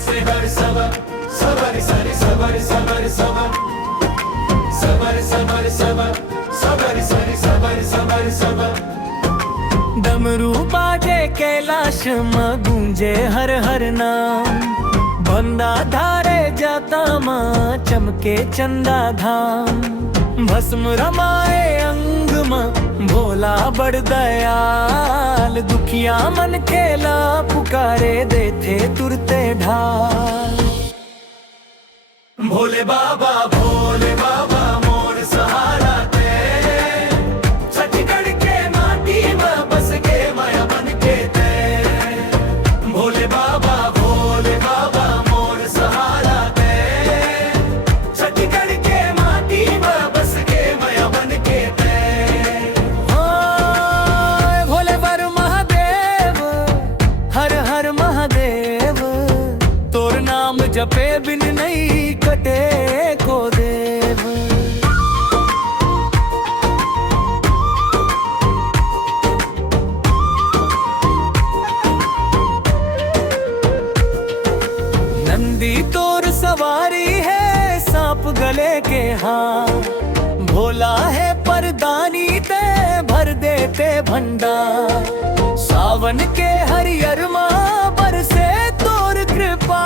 से हर सबर सबर सरी सबर सबर सबर सबर सबर सबर सबर सरी सबर सबर सबर। डमरू बाजे कैलाश में गूंजे हर हर नाम, बंदा धारे जाता माँ चमके चंदा धाम। भस्म रमाए अंग में भोला बड़ दयाल, दुखिया मन खेला पुकारे देते तुरते ढाल। भोले बाबा मोर सहारा ते, छत्तीसगढ़ के माटी में बस के माया बन के ते। भोले बाबा मोर सहारा ते, छत्तीसगढ़ के माटी में बस के माया बन के ते। भोले वर महादेव हर हर महादेव, तोर नाम जपे बिन नहीं कटे को देव। नंदी तोर सवारी है सांप गले के हाँ, भोला है परदानी ते भर देते भंडार। सावन के हरियर माँ बरसे तोर कृपा,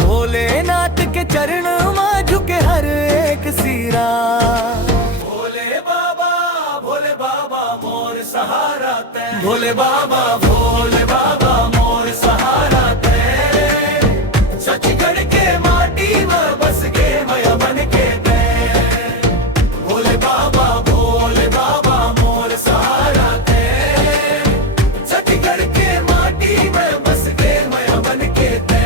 भोलेनाथ के चरण में झुके हर एक सिरा। भोले बाबा मोर सहारा ते, भोले बाबा मोर सहारा ते। छत्तीसगढ़ के माटी में बस के माया बन के ते। भोले बाबा मोर सहारा ते, छत्तीसगढ़ के माटी में बस के माया बन के ते।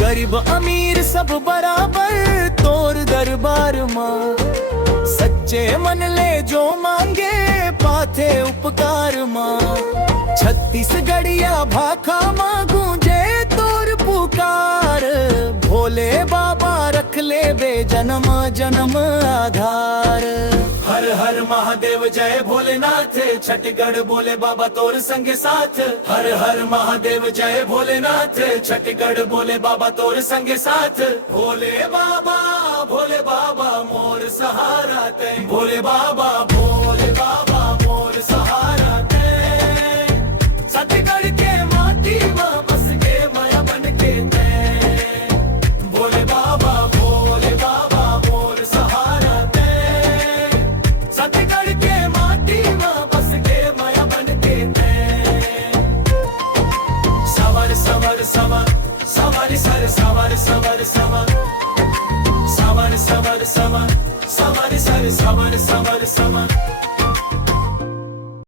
गरीब अमीर सब बराबर तोर दरबार माँ, सच्चे मन ले जो मांगे पाथे उपकार माँ। छत्तीसगढ़िया भाखा माँ गूंजे तोर पुकार, भोले बाबा रख ले बे जन्म जन्म आधार। हर हर महादेव जय भोलेनाथ, छत्तीसगढ़ बोले बाबा तोर संगे साथ। हर हर महादेव जय भोलेनाथ, छत्तीसगढ़ बोले बाबा तोर संगे साथ। भोले बाबा मोर सहारा ते, भोले बाबा मोर सहारा ते। छत्तीसगढ़ के माटी में बस के माया बन के ते। भोले बाबा मोर सहारा ते, छत्तीसगढ़ के माटी में बस के माया बन के ते। सवर सवर सवर सवारी सर सवर सवर सवर सवर सवर सवर सवारी सर सवर सवर सवर।